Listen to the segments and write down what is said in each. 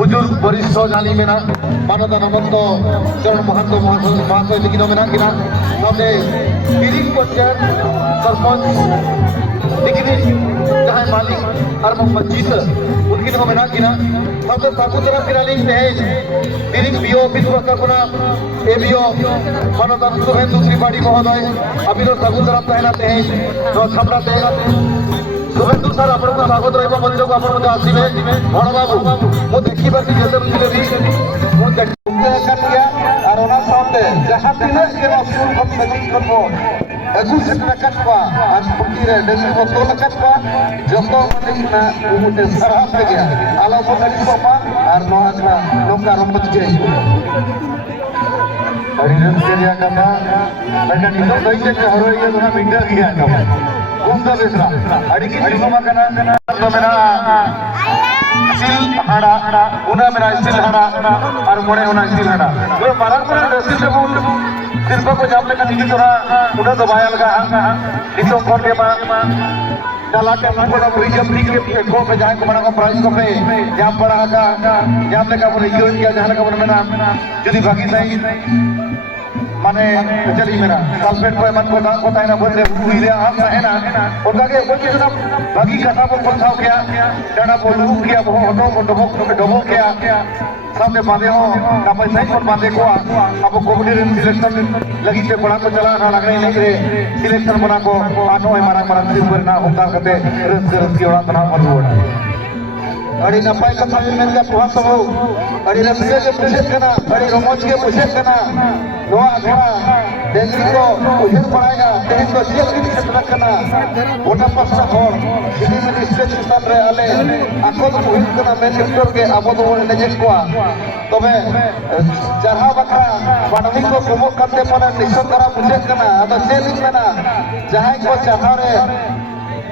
बुजुर्ग वरिष्ठ जानी मेना मानवता नमंत चरण महंत महाशय लिखित मेना किना सामने पीरिंग पंचायत सरपंच लिखित जहां मालिक और मस्जिद उनकी को मेना किना सामने साकुतरा किराली तेज पीरिंग बीओ पितुरा ककुना एबीओ मानवता सुहेंदु त्रिपाठी महोदय अभिनो साकुतरा तहना तेज तो छमड़ा तेज सुहेंदु सर आपण को स्वागत रहबो मंच को आपण मते आसीबे बड़ बाबू मु देखि बाकी जेते बुझले भी मु देखिया और ओना सामने जहां तिना के रसूल को सजिक करबो एगु सेटना कटवा आज पुटी रे डेली को तो कटवा जतो मदिना उमुते सरहा पे गया आलो को कटी पापा और नोहा नोका रमत के हरिरन के लिया कथा बेटा नितो दइते के हरोइए दोना मिंडा गया कथा घूमता बेसरा अड़की जिमा कना तो मेरा सिल हाड़ा उना मेरा सिल हाड़ा और मोड़े उना सिल हाड़ा जो मारन पर सिल से बोल सिल को जापले का निकी तोरा उना दबाया लगा नितो कोन के मा डाला के मन को फ्री के को पे जाए को मना को प्राइस को पे जाम पड़ा का जापले का बोल इयो किया जहां का मेरा यदि भागी नहीं माने चली मेरा सल्फेट को मन को ताइना बोले हुईले आप है ना उनका के कोई कितना भागी कथा को पठाओ क्या डाना बोलू किया वो डबो क्या सामने बांधे हो ना पैसा ही पर बांधे को अब कॉम्पिटिशन सिलेक्शन लगी पे बड़ा को चला ना लगने नहीं रे सिलेक्शन बना को आनो है मारा दिन पर ना होगा कते रस की ओड़ा तना पर रोड अड़ी नपाई कथा में का तुहा सब अड़ी रसिया के पूछे कना अड़ी रोमोज के पूछे कना नोआ घोड़ा डेंगरी को उहिर पड़ाएगा तेहन को सियल की क्षेत्र कना ओटा पस्ता होर सिटी में स्टेज स्थान रे आले आको तो उहिर कना मेन सेक्टर के आबो तो ने जेक को तबे चरहा बखरा बानवी को कोमो करते पने निशन करा पूछे कना तो सेलिंग मेना जहां को चरहा रे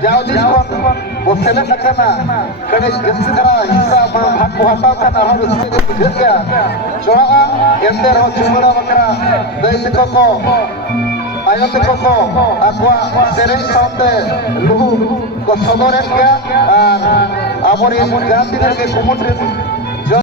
जाओ दिन वो सेलेक्ट करना कने जैसे तरह हिस्सा भाग को हटाओ करना और उसके लिए बुझे गया चोड़ा एंदे रहो चुमड़ा बकरा दई से को आयो से को अक्वा सेरेन साउंडे लुहु को सदर किया और आबोरी जाति के कुमुट